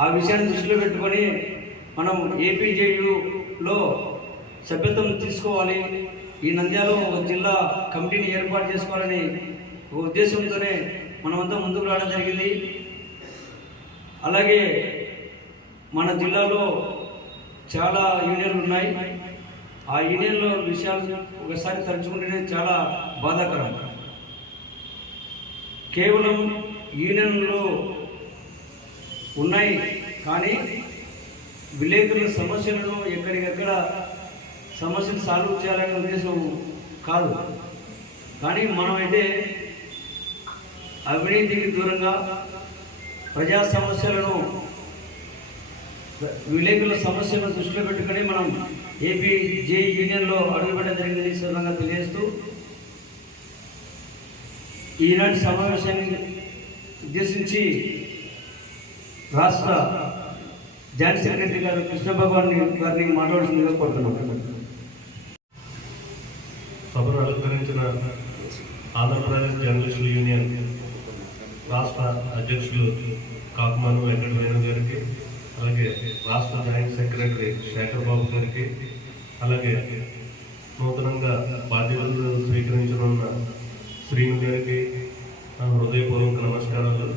ఆ విషయాన్ని దృష్టిలో పెట్టుకొని మనం ఏపీజేయులో సభ్యత్వం తీసుకోవాలి, ఈ నంద్యాలలో ఒక జిల్లా కమిటీని ఏర్పాటు చేసుకోవాలని ఒక ఉద్దేశంతోనే మనమంతా ముందుకు రావడం జరిగింది. అలాగే మన జిల్లాలో చాలా యూనియన్లు ఉన్నాయి. ఆ యూనియన్ల విషయాలు ఒకసారి తలుచుకుంటేనే చాలా బాధాకరం. కేవలం యూనియన్లు ఉన్నాయి కానీ విలేకరుల సమస్యలను ఎక్కడికెక్కడ సమస్యను సాల్వ్ చేయాలనే ఉద్దేశం కాదు. కానీ మనమైతే అవినీతికి దూరంగా ప్రజా సమస్యలను విలేకరుల సమస్యలను దృష్టిలో పెట్టుకుని మనం ఏపీజే యూనియన్లో అడుగుపెట్టడం జరిగిందని సందర్భంగా తెలియజేస్తూ ఈనాటి సమావేశాన్ని ఉద్దేశించి రాష్ట్ర జాయింట్ సెక్రటరీ గారు కృష్ణ భగవాన్ గారిని మాట్లాడుతుందిగా కోరుతున్నాం. సభను అలంకరించిన ఆంధ్రప్రదేశ్ జర్నలిస్టుల యూనియన్ రాష్ట్ర అధ్యక్షులు కాకుమాను వెంకట వేణు గారికి, అలాగే రాష్ట్ర జాయింట్ సెక్రటరీ శేఖర్ బాబు గారికి, అలాగే నూతనంగా బాధ్యతలు స్వీకరించనున్న శ్రీను గారికి హృదయపూర్వక నమస్కారాలు.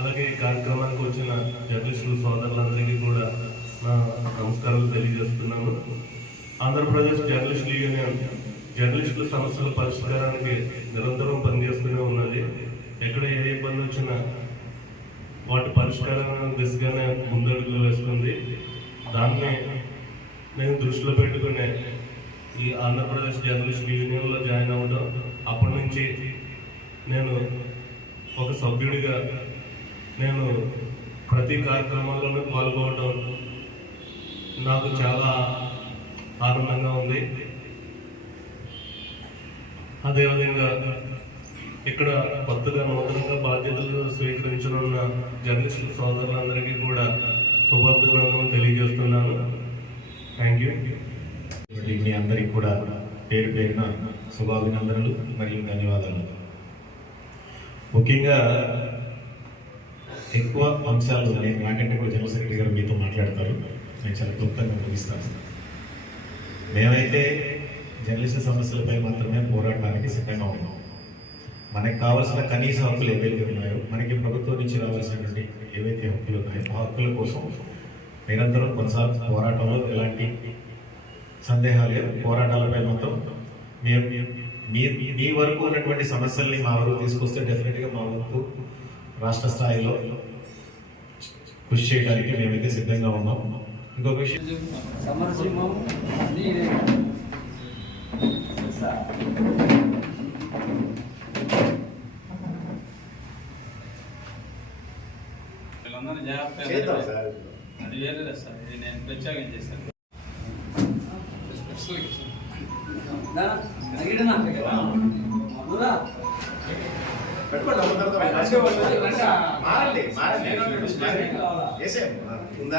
అలాగే ఈ కార్యక్రమానికి వచ్చిన జర్నలిస్టుల సోదరులందరికీ కూడా నా నమస్కారాలు తెలియజేస్తున్నాను. ఆంధ్రప్రదేశ్ జర్నలిస్టుల యూనియన్ జర్నలిస్టుల సమస్యల పరిష్కారానికి నిరంతరం పనిచేస్తూనే ఉన్నది. ఎక్కడ ఏ ఇబ్బంది వచ్చినా వాటి పరిష్కారం దిశగానే ముందడుగులు వేస్తుంది. దాన్ని నేను దృష్టిలో పెట్టుకునే ఈ ఆంధ్రప్రదేశ్ జర్నలిస్ట్ యూనియన్లో జాయిన్ అవ్వడం, అప్పటి నుంచి నేను ఒక సభ్యుడిగా నేను ప్రతి కార్యక్రమాల్లోనూ పాల్గొనడం నాకు చాలా ఆనందంగా ఉంది. అదేవిధంగా ఇక్కడ కొత్తగా నూతనంగా బాధ్యతలు స్వీకరించనున్న జర్నలిస్టు సోదరులందరికీ కూడా శుభాభినందనలు తెలియజేస్తున్నాను. Thank you. మీ అందరికీ కూడా పేరు పేరున శుభాభినందనలు మరియు ధన్యవాదాలు. ముఖ్యంగా ఎక్కువ అంశాలు నేను నాకంటే కూడా జనరల్ సెక్రటరీ గారు మీతో మాట్లాడతారు. నేను చాలా క్లుప్తంగా ముగిస్తాను. మేమైతే జర్నలిస్టు సమస్యలపై మాత్రమే పోరాడడానికి సిద్ధంగా ఉన్నాం. మనకు కావాల్సిన కనీస హక్కులు ఏవైతే ఉన్నాయో, మనకి ప్రభుత్వం నుంచి రావాల్సినటువంటి ఏవైతే హక్కులు ఉన్నాయో ఆ హక్కుల కోసం నిరంతరం పోరాటంలో ఎలాంటి సందేహాలు లేదు. పోరాటాలపై మాత్రం మేము మీ వరకు ఉన్నటువంటి సమస్యల్ని మా వరకు తీసుకొస్తే డెఫినెట్గా మా వరకు రాష్ట్ర స్థాయిలో కృషి చేయడానికి మేమైతే సిద్ధంగా ఉన్నాం. ఇంకొక విషయం, వీళ్ళందరినీ జాగ్రత్తగా అది వేరే సార్, ఇది నేను ప్రత్యేకం చేశాను.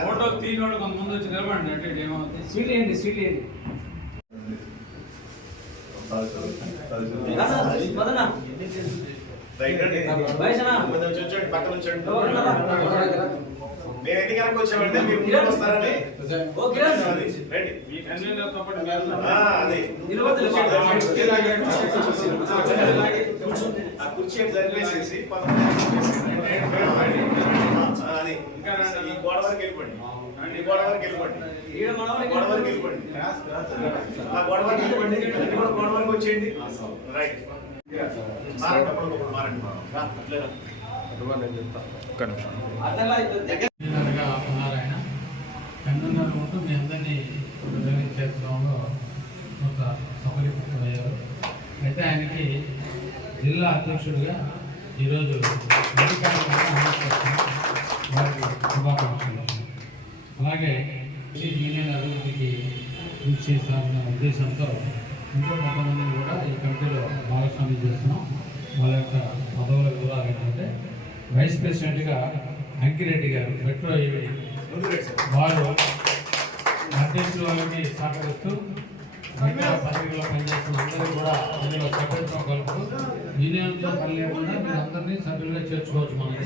ఫోటో తీనోడు కొంతమంది వచ్చి నిలబడండి. అంటే ఏమవుతుంది, స్వీట్ వేయండి, స్వీట్ వేయండి. నేను ఎందుకు వెనక్కి వచ్చామంటే మీరు ముందుకు వస్తారని. ఆ కుర్చీ జరిపేసేసి అది ఈ గోడ వరకు వెళ్ళిపోండి, ఈ గోడ వరకు వెళ్ళిపోండి, గోడ వరకు వెళ్ళిపోండి, ఆ గోడ వరకు వెళ్ళిపోండి, గోడ వరకు వచ్చేయండి. రైట్, మారండి, అప్పుడు మారండి. నేను చెప్తాను ఒక్క నిమిషం. ఆయన కన్నున్నర ఉంటూ మీ అందరినీ నిర్వహించేంలో కొంత సఫలీకృతమయ్యారు. అయితే ఆయనకి జిల్లా అధ్యక్షుడిగా ఈరోజు వారికి శుభాకాంక్షలు. అలాగే ఈ యూనియన్ అభివృద్ధికి కృషి చేశారన్న ఉద్దేశంతో ఇంకో కొంతమందిని కూడా ఈ కమిటీలో భాగస్వామ్యం చేస్తున్నాం. వాళ్ళ యొక్క పదవుల వివరాలు ఏంటంటే, వైస్ ప్రెసిడెంట్గా అంకిరెడ్డి గారు మెట్రో ఈవీ వారు అధ్యక్షులు వారికి సహకరిస్తూ మిగతా పత్రికలో పనిచేస్తున్న అందరూ కూడా ఇందులో సభ్యత్వం కలుపుతూ యూనియన్తో పని లేకుండా మీరు అందరినీ సభ్యులుగా చేర్చుకోవచ్చు. మనకి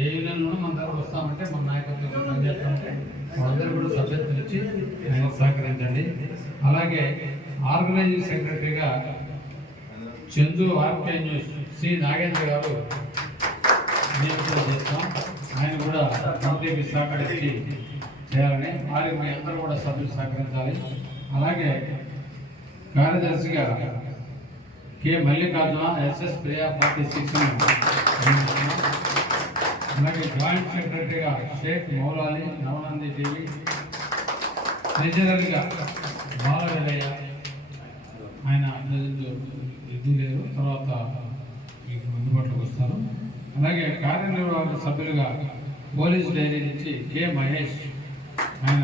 ఏ యూనియన్లోనూ మన దగ్గర వస్తామంటే మన నాయకత్వం పనిచేస్తామంటే వాళ్ళందరూ కూడా సభ్యత్వం ఇచ్చి ఆయన సహకరించండి. అలాగే ఆర్గనైజింగ్ సెక్రటరీగా Chandu RK news C Nagendra గారు నియమితం చేస్తాం. ఆయన కూడా కమిటీకి సహకరించి చేయాలని వారికి మీ అందరూ కూడా సభ్యులు సహకరించాలి. అలాగే కార్యదర్శిగా కె మల్లికార్జున ఎస్ఎస్ ప్రియా 46 అలాగే జాయింట్ సెక్రటరీగా షేక్ మౌలాలి నవనంది టీవీ, ట్రెజరర్గా బాలవెలయ్య ఆయన ఇది లేరు, తర్వాత మీకు అందుబాటులోకి వస్తారు. అలాగే కార్యనిర్వాహక సభ్యులుగా పోలీస్ డైరీ నుంచి కె మహేష్ ఆయన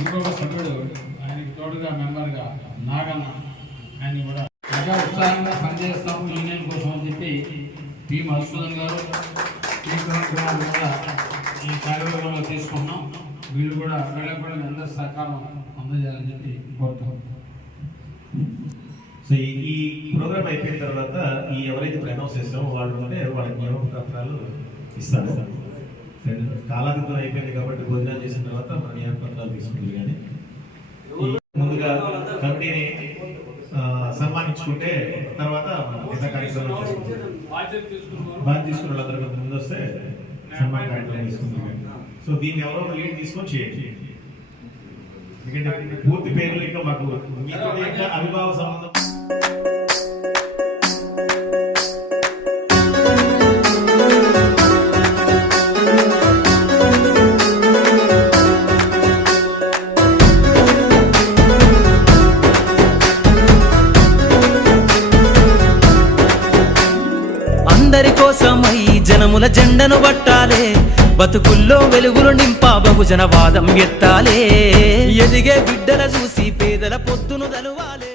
ఇంకొక సభ్యుడు ఆయనకి తోడుగా మెంబర్గా నాగన్న ఆయన కూడా ఇంకా ఉత్సాహంగా పనిచేస్తాము యూనియన్ కోసం అని చెప్పి పి మధుసూదన్ గారు ఈ కార్యక్రమాలు కూడా ఈ కార్యక్రమంలో తీసుకున్నాం. వీళ్ళు కూడా వీళ్ళకి కూడా అందరి సహకారం అందజేయాలని చెప్పి కోరుతాం. సో ఈ ప్రోగ్రామ్ అయిపోయిన తర్వాత ఈ ఎవరైతే ఇప్పుడు అనౌన్స్ చేస్తామో వాళ్ళు ఉంటే వాళ్ళకి నియమ పత్రాలు ఇస్తారు. కాలాతీతం అయిపోయింది కాబట్టి భోజనాలు చేసిన తర్వాత మన నియమ పత్రాలు తీసుకుంటుంది. కానీ ముందుగా కమిటీని సన్మానించుకుంటే తర్వాత మిగతా కార్యక్రమాలు బాధ్యత తీసుకున్న వాళ్ళందరూ ముందు వస్తే సన్మాన కార్యక్రమం తీసుకుంటుంది. సో దీన్ని ఎవరో లీడ్ తీసుకొని చేయండి. ఎందుకంటే పూర్తి పేర్లు ఇంకా మాకు మీతో ఇంకా అవిభావ సంబంధం. అందరి కోసమై జనముల జెండను పట్టాలే, బతుకుల్లో వెలుగులు నింపా బహుజన వాదం ఎత్తాలే, ఎదిగే బిడ్డల చూసి పేదల పొద్దును దలువాలే.